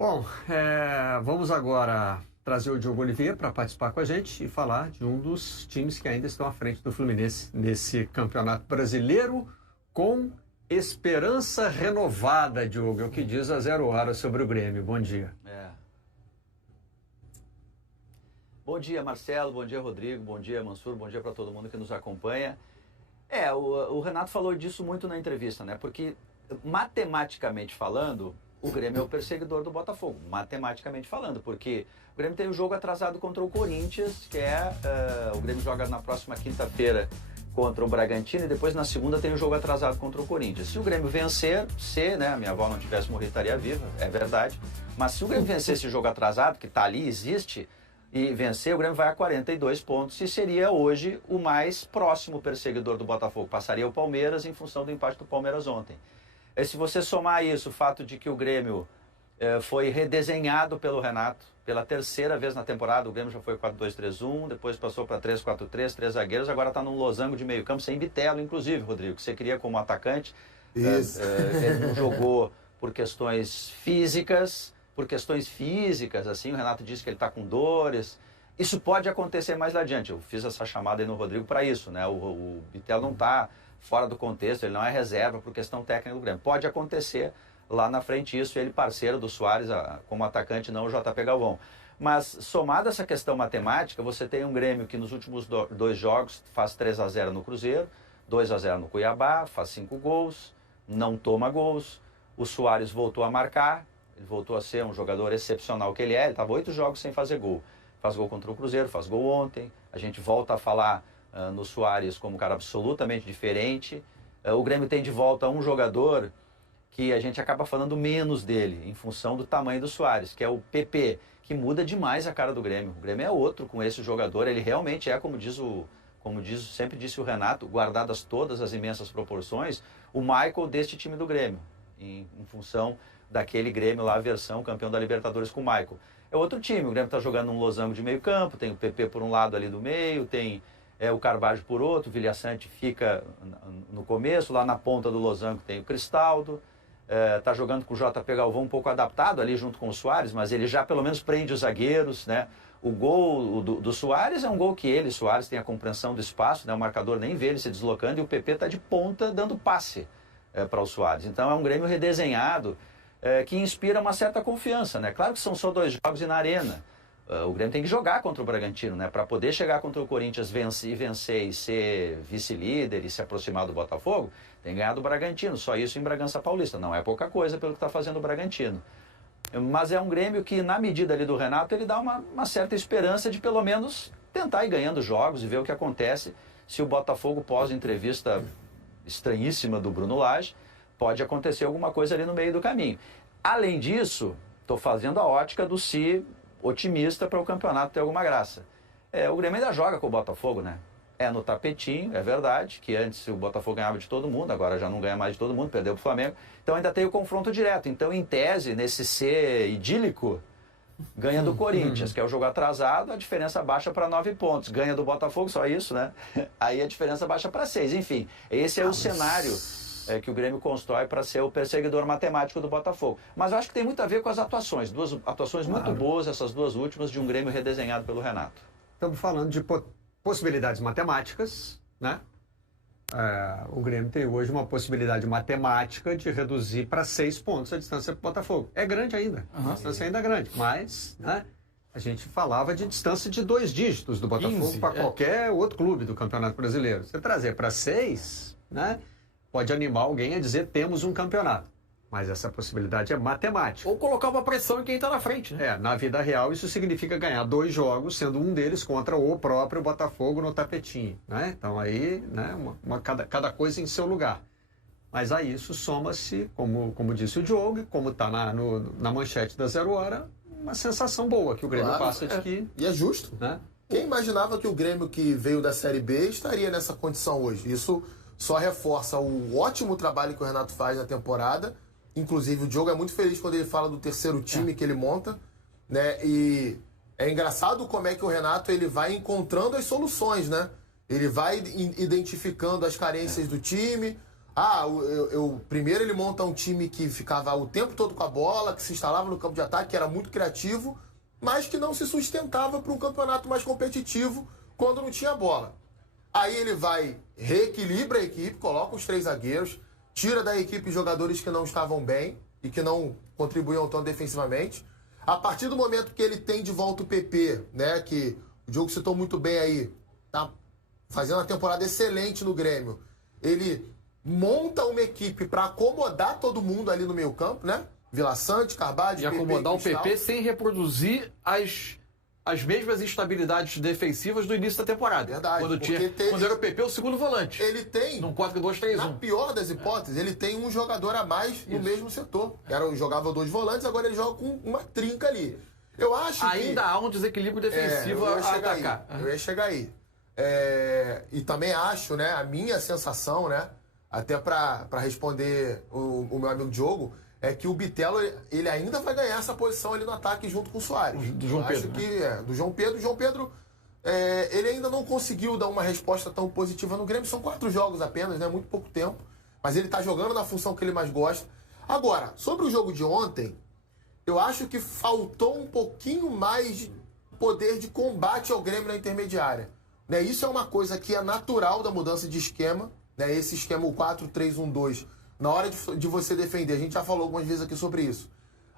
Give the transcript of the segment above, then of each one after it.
Bom, vamos agora trazer o Diogo Oliveira para participar com a gente e falar de um dos times que ainda estão à frente do Fluminense nesse Campeonato Brasileiro com esperança renovada, Diogo. É o que diz a 0 Hora sobre o Grêmio. Bom dia. Bom dia, Marcelo. Bom dia, Rodrigo. Bom dia, Mansur. Bom dia para todo mundo que nos acompanha. O Renato falou disso muito na entrevista, né? Porque, matematicamente falando, o Grêmio é o perseguidor do Botafogo. Matematicamente falando, porque o Grêmio tem o jogo atrasado contra o Corinthians, que o Grêmio joga na próxima quinta-feira contra o Bragantino e depois na segunda tem o jogo atrasado contra o Corinthians. Se o Grêmio vencer, a minha avó não tivesse morrido, estaria viva, é verdade. Mas se o Grêmio vencer esse jogo atrasado, que está ali, existe, e vencer, o Grêmio vai a 42 pontos e seria hoje o mais próximo perseguidor do Botafogo. Passaria o Palmeiras em função do empate do Palmeiras ontem. Se você somar isso, o fato de que o Grêmio foi redesenhado pelo Renato, pela terceira vez na temporada, o Grêmio já foi 4-2-3-1, depois passou para 3-4-3, 3 zagueiros, agora está num losango de meio campo, sem Bitelo, inclusive, Rodrigo, que você queria como atacante. Isso. Ele não jogou por questões físicas, assim, o Renato disse que ele está com dores. Isso pode acontecer mais adiante. Eu fiz essa chamada aí no Rodrigo para isso, né? O Bitelo não está fora do contexto, ele não é reserva por questão técnica do Grêmio. Pode acontecer lá na frente isso, ele parceiro do Soares como atacante, não o JP Galvão. Mas, somado essa questão matemática, você tem um Grêmio que nos últimos dois jogos faz 3-0 no Cruzeiro, 2-0 no Cuiabá, faz 5 gols, não toma gols. O Soares voltou a marcar, ele voltou a ser um jogador excepcional que ele estava 8 jogos sem fazer gol. Faz gol contra o Cruzeiro, faz gol ontem. A gente volta a falar no Soares como um cara absolutamente diferente. O Grêmio tem de volta um jogador que a gente acaba falando menos dele, em função do tamanho do Soares, que é o PP, que muda demais a cara do Grêmio. O Grêmio é outro com esse jogador, ele realmente sempre disse o Renato, guardadas todas as imensas proporções, o Michael deste time do Grêmio, em função daquele Grêmio lá, a versão campeão da Libertadores com o Michael. É outro time, o Grêmio está jogando num losango de meio campo, tem o PP por um lado ali do meio, tem o Carvalho por outro, o Vilhaçante fica no começo, lá na ponta do losango tem o Cristaldo, está jogando com o JP Galvão um pouco adaptado ali junto com o Soares, mas ele já pelo menos prende os zagueiros, né? O gol do Soares é um gol que Soares tem a compreensão do espaço, né? O marcador nem vê ele se deslocando e o PP está de ponta dando passe para o Soares. Então é um Grêmio redesenhado que inspira uma certa confiança, né? Claro que são só 2 jogos e na arena. O Grêmio tem que jogar contra o Bragantino, né? Para poder chegar contra o Corinthians, vencer e ser vice-líder e se aproximar do Botafogo, tem que ganhar do Bragantino. Só isso em Bragança Paulista. Não é pouca coisa pelo que está fazendo o Bragantino. Mas é um Grêmio que, na medida ali do Renato, ele dá uma certa esperança de pelo menos tentar ir ganhando jogos e ver o que acontece se o Botafogo, pós-entrevista estranhíssima do Bruno Lage, pode acontecer alguma coisa ali no meio do caminho. Além disso, estou fazendo a ótica do otimista para o campeonato ter alguma graça. O Grêmio ainda joga com o Botafogo, né? No tapetinho, é verdade, que antes o Botafogo ganhava de todo mundo, agora já não ganha mais de todo mundo, perdeu para o Flamengo. Então ainda tem o confronto direto. Então, em tese, nesse ser idílico, ganha do Corinthians, que é o jogo atrasado, a diferença baixa para 9 pontos. Ganha do Botafogo, só isso, né? Aí a diferença baixa para 6. Enfim, esse é o cenário que o Grêmio constrói para ser o perseguidor matemático do Botafogo. Mas eu acho que tem muito a ver com as atuações. 2 atuações muito boas, essas 2 últimas, de um Grêmio redesenhado pelo Renato. Estamos falando de possibilidades matemáticas, né? O Grêmio tem hoje uma possibilidade matemática de reduzir para 6 pontos a distância para o Botafogo. É grande ainda, a distância ainda é grande, mas, né, a gente falava de distância de 2 dígitos do Botafogo para qualquer outro clube do Campeonato Brasileiro. Você trazer para 6, né, pode animar alguém a dizer temos um campeonato. Mas essa possibilidade é matemática. Ou colocar uma pressão em quem está na frente, né? Na vida real isso significa ganhar 2 jogos, sendo um deles contra o próprio Botafogo no tapetinho, né? Então aí, né, cada coisa em seu lugar. Mas a isso soma-se, como disse o Diogo, e como está na manchete da 0 Hora, uma sensação boa que o Grêmio passa de que... E é justo. Né? Quem imaginava que o Grêmio que veio da Série B estaria nessa condição hoje? Isso só reforça o ótimo trabalho que o Renato faz na temporada. Inclusive, o Diogo é muito feliz quando ele fala do terceiro time que ele monta, né? E é engraçado como é que o Renato ele vai encontrando as soluções, né? Ele vai identificando as carências do time, Primeiro ele monta um time que ficava o tempo todo com a bola, que se instalava no campo de ataque, que era muito criativo, mas que não se sustentava para um campeonato mais competitivo quando não tinha bola. Aí ele reequilibra a equipe, coloca os 3 zagueiros, tira da equipe jogadores que não estavam bem e que não contribuíam tão defensivamente. A partir do momento que ele tem de volta o PP, né, que o Diogo citou muito bem aí, tá fazendo uma temporada excelente no Grêmio, ele monta uma equipe para acomodar todo mundo ali no meio campo, né? Vila Sante, Carvalho, e acomodar o PP sem reproduzir as mesmas instabilidades defensivas do início da temporada. Verdade. Quando era o PP, o segundo volante. Ele tem, num 4-2-3-1. Na pior das hipóteses, ele tem um jogador a mais no mesmo setor. Jogava 2 volantes, agora ele joga com uma trinca ali. Eu acho ainda há um desequilíbrio defensivo a atacar. Eu ia chegar aí. E também acho, né, a minha sensação, né, até para responder o meu amigo Diogo, é que o Bitelo ele ainda vai ganhar essa posição ali no ataque junto com o Soares. Do João Pedro. Acho que do João Pedro. O João Pedro, ele ainda não conseguiu dar uma resposta tão positiva no Grêmio. São 4 jogos apenas, né? Muito pouco tempo. Mas ele tá jogando na função que ele mais gosta. Agora, sobre o jogo de ontem, eu acho que faltou um pouquinho mais de poder de combate ao Grêmio na intermediária. Né? Isso é uma coisa que é natural da mudança de esquema. Né? Esse esquema, o 4-3-1-2, na hora de você defender, a gente já falou algumas vezes aqui sobre isso.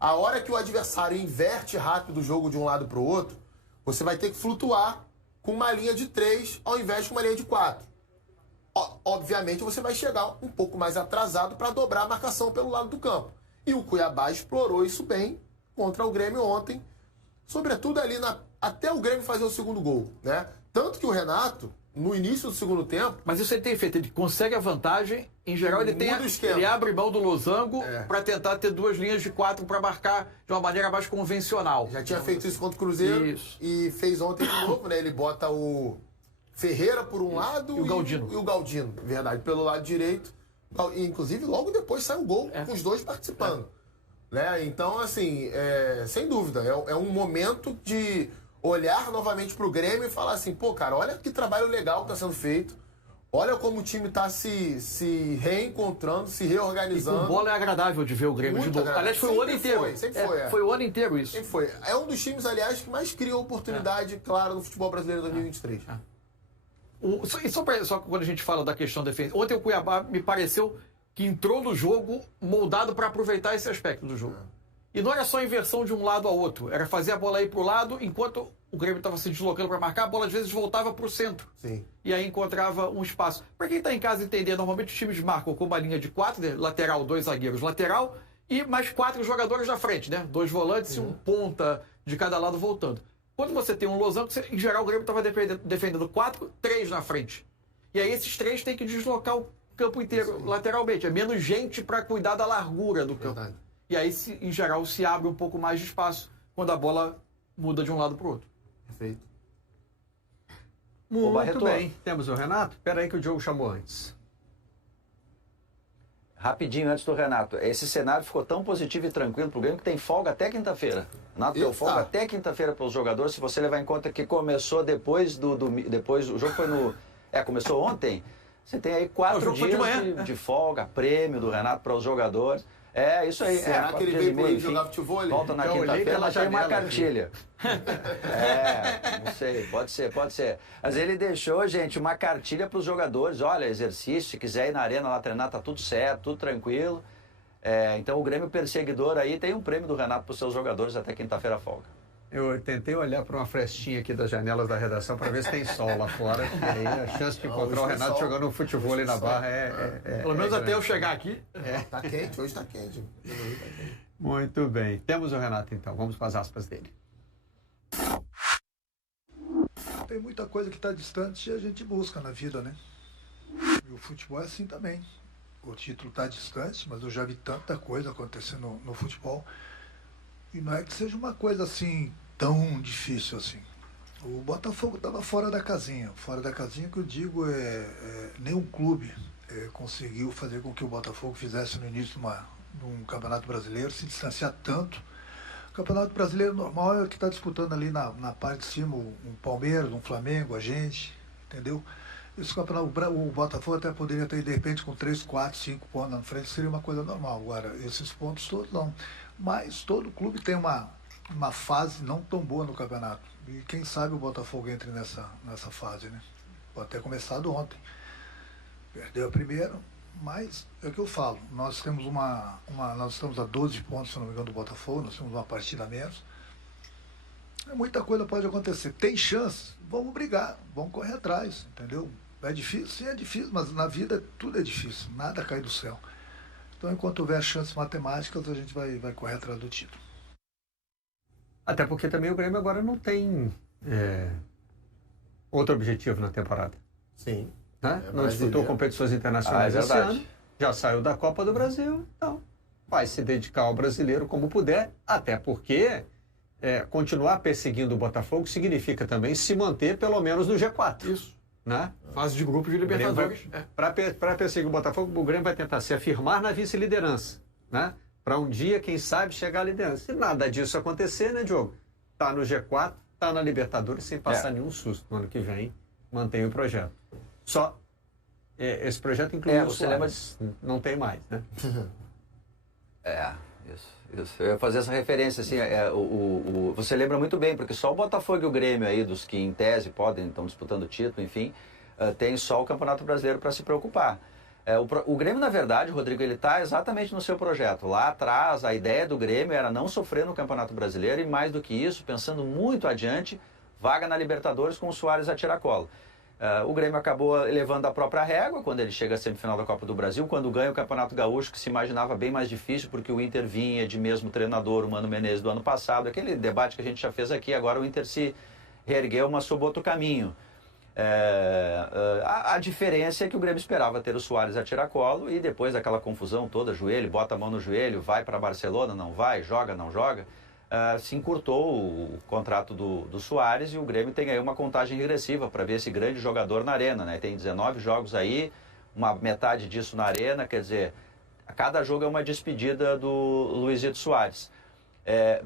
A hora que o adversário inverte rápido o jogo de um lado para o outro, você vai ter que flutuar com uma linha de 3 ao invés de uma linha de 4. Obviamente você vai chegar um pouco mais atrasado para dobrar a marcação pelo lado do campo. E o Cuiabá explorou isso bem contra o Grêmio ontem, sobretudo ali até o Grêmio fazer o segundo gol, né? Tanto que o Renato, no início do segundo tempo... Mas isso ele tem feito, ele consegue a vantagem, em geral ele abre mão do losango para tentar ter 2 linhas de 4 para marcar de uma maneira mais convencional. Já tinha feito isso contra o Cruzeiro e fez ontem de novo, né? Ele bota o Ferreira por um lado e o Galdino, verdade, pelo lado direito. Inclusive, logo depois sai um gol com os 2 participando. Né? Então, assim, sem dúvida, é um momento de olhar novamente para o Grêmio e falar assim, pô, cara, olha que trabalho legal que está sendo feito, olha como o time está se reencontrando, se reorganizando. E com bola é agradável de ver o Grêmio de novo. Aliás, foi o ano inteiro. Foi o ano inteiro isso. Sempre foi. É um dos times, aliás, que mais criou oportunidade, claro, no futebol brasileiro 2023. Só quando a gente fala da questão defensiva, ontem o Cuiabá me pareceu que entrou no jogo moldado para aproveitar esse aspecto do jogo. E não era só inversão de um lado ao outro, era fazer a bola ir para o lado, enquanto o Grêmio estava se deslocando para marcar, a bola às vezes voltava para o centro. Sim. E aí encontrava um espaço. Para quem está em casa entender, normalmente os times marcam com uma linha de 4, né? Lateral, 2 zagueiros, lateral, e mais 4 jogadores na frente, né? 2 volantes e um ponta de cada lado voltando. Quando você tem um losango, em geral o Grêmio estava defendendo 4, 3 na frente. E aí esses 3 têm que deslocar o campo inteiro lateralmente. É menos gente para cuidar da largura do campo. Verdade. E aí, em geral, se abre um pouco mais de espaço quando a bola muda de um lado para o outro. Perfeito. Muito bem. Temos o Renato? Espera aí que o Diogo chamou antes. Rapidinho antes do Renato. Esse cenário ficou tão positivo e tranquilo pro Grêmio que tem folga até quinta-feira. Renato deu folga até quinta-feira para os jogadores. Se você levar em conta que começou depois o jogo foi no... começou ontem. Você tem aí 4 dias de folga, prêmio do Renato para os jogadores. Isso aí. Será que ele veio por aí jogar futebol? Volta na quinta-feira, ela já tem uma cartilha. Não sei, pode ser. Mas ele deixou, gente, uma cartilha para os jogadores. Olha, exercício, se quiser ir na arena lá treinar, tá tudo certo, tudo tranquilo. Então o Grêmio perseguidor aí tem um prêmio do Renato para os seus jogadores até quinta-feira folga. Eu tentei olhar para uma frestinha aqui das janelas da redação para ver se tem sol lá fora, e aí a chance de encontrar o Renato jogando um futebol ali na Barra pelo menos até eu chegar aqui. Tá quente, hoje tá quente. Muito bem. Temos o Renato então, vamos para as aspas dele. Tem muita coisa que está distante e a gente busca na vida, né? E o futebol é assim também. O título está distante, mas eu já vi tanta coisa acontecendo no futebol. E não é que seja uma coisa assim, tão difícil assim. O Botafogo estava fora da casinha. Fora da casinha que eu digo nenhum clube conseguiu fazer com que o Botafogo fizesse no início de um campeonato brasileiro, se distanciar tanto. O campeonato brasileiro normal é que está disputando ali na parte de cima um Palmeiras, um Flamengo, a gente, entendeu? esse campeonato, o Botafogo até poderia ter, de repente, com 3, 4, 5 pontos na frente, seria uma coisa normal. Agora, esses pontos todos não. Mas todo clube tem uma fase não tão boa no campeonato. E quem sabe o Botafogo entre nessa fase, né? Pode ter começado ontem. Perdeu a primeira, mas é o que eu falo. Nós temos nós estamos a 12 pontos, se não me engano, do Botafogo, nós temos uma partida a menos. Muita coisa pode acontecer. Tem chance, vamos brigar, vamos correr atrás, entendeu? É difícil? Sim, é difícil, mas na vida tudo é difícil, nada cai do céu. Então, enquanto houver chances matemáticas, a gente vai correr atrás do título. Até porque também o Grêmio agora não tem outro objetivo na temporada. Sim. Né? Não disputou competições internacionais esse ano, já saiu da Copa do Brasil, então vai se dedicar ao brasileiro como puder, até porque continuar perseguindo o Botafogo significa também se manter pelo menos no G4. Isso. Né? Fase de grupo de Libertadores. Para perseguir o Botafogo, o Grêmio vai tentar se afirmar na vice-liderança, né? Para um dia, quem sabe, chegar à liderança. Se nada disso acontecer, né, Diogo? Tá no G4, tá na Libertadores sem passar nenhum susto. No ano que vem, mantém o projeto. Só esse projeto inclui o Soares. Não tem mais, né? Isso. Eu ia fazer essa referência, assim, você lembra muito bem, porque só o Botafogo e o Grêmio aí, dos que em tese estão disputando o título, enfim, tem só o Campeonato Brasileiro para se preocupar. O Grêmio, na verdade, Rodrigo, ele está exatamente no seu projeto. Lá atrás, a ideia do Grêmio era não sofrer no Campeonato Brasileiro e, mais do que isso, pensando muito adiante, vaga na Libertadores com o Soares a tiracolo. O Grêmio acabou elevando a própria régua quando ele chega à semifinal da Copa do Brasil, quando ganha o Campeonato Gaúcho, que se imaginava bem mais difícil, porque o Inter vinha de mesmo treinador, o Mano Menezes, do ano passado. Aquele debate que a gente já fez aqui, agora o Inter se reergueu, mas sob outro caminho. A diferença é que o Grêmio esperava ter o Soares a tiracolo e depois daquela confusão toda, joelho, bota a mão no joelho, vai para Barcelona, não vai, joga, não joga, se encurtou o contrato do Soares e o Grêmio tem aí uma contagem regressiva para ver esse grande jogador na arena, né? Tem 19 jogos aí, uma metade disso na arena, quer dizer, cada jogo é uma despedida do Luizito Soares.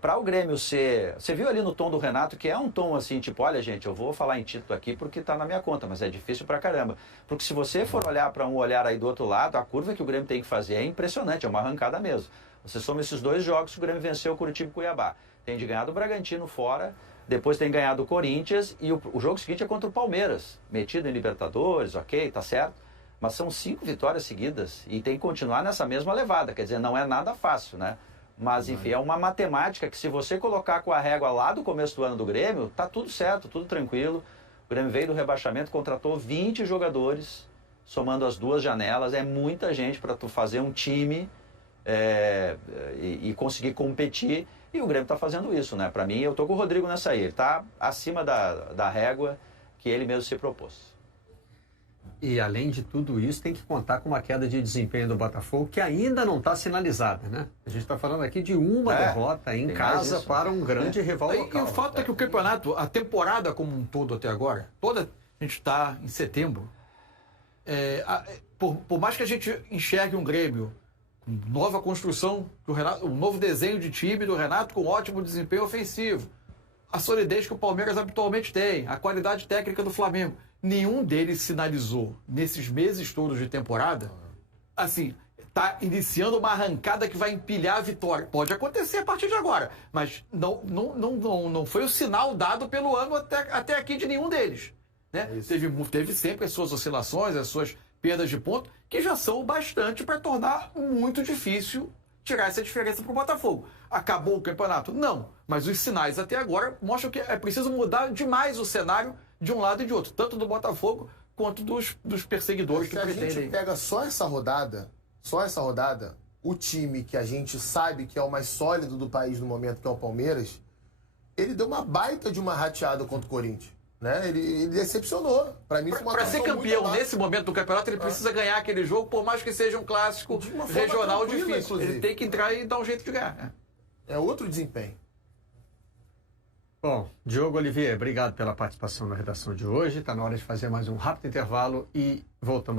Para o Grêmio ser... Você viu ali no tom do Renato que é um tom assim, tipo, olha gente, eu vou falar em título aqui porque está na minha conta, mas é difícil pra caramba. Porque se você for olhar para um olhar aí do outro lado, a curva que o Grêmio tem que fazer é impressionante, é uma arrancada mesmo. Você soma esses 2 jogos que o Grêmio venceu o Curitiba e Cuiabá. Tem de ganhar do Bragantino fora, depois tem ganhado o Corinthians e o jogo seguinte é contra o Palmeiras. Metido em Libertadores, ok, tá certo. Mas são 5 vitórias seguidas e tem que continuar nessa mesma levada. Quer dizer, não é nada fácil, né? Mas, enfim, é uma matemática que se você colocar com a régua lá do começo do ano do Grêmio, tá tudo certo, tudo tranquilo. O Grêmio veio do rebaixamento, contratou 20 jogadores, somando as 2 janelas. É muita gente para tu fazer um time e conseguir competir. E o Grêmio está fazendo isso, né? Para mim, eu tô com o Rodrigo nessa aí. Ele tá acima da régua que ele mesmo se propôs. E, além de tudo isso, tem que contar com uma queda de desempenho do Botafogo que ainda não está sinalizada, né? A gente está falando aqui de uma derrota em casa para um grande rival local. E o fato é que o campeonato, a temporada como um todo até agora, a gente está em setembro, por mais que a gente enxergue um Grêmio com nova construção do Renato, um novo desenho de time do Renato com ótimo desempenho ofensivo, a solidez que o Palmeiras habitualmente tem, a qualidade técnica do Flamengo, nenhum deles sinalizou, nesses meses todos de temporada, assim, tá iniciando uma arrancada que vai empilhar a vitória. Pode acontecer a partir de agora, mas não foi o sinal dado pelo ano até aqui de nenhum deles. Né? Teve sempre as suas oscilações, as suas perdas de ponto, que já são o bastante para tornar muito difícil tirar essa diferença para o Botafogo. Acabou o campeonato? Não, mas os sinais até agora mostram que é preciso mudar demais o cenário de um lado e de outro, tanto do Botafogo quanto dos perseguidores que pretendem. Se a gente pega só essa rodada, o time que a gente sabe que é o mais sólido do país no momento, que é o Palmeiras, ele deu uma baita de uma rateada contra o Corinthians. Né? Ele decepcionou. Para ser campeão nesse momento do campeonato, ele precisa ganhar aquele jogo, por mais que seja um clássico regional difícil. Inclusive. Ele tem que entrar e dar um jeito de ganhar. É outro desempenho. Bom, Diogo Olivier, obrigado pela participação na redação de hoje. Está na hora de fazer mais um rápido intervalo e voltamos.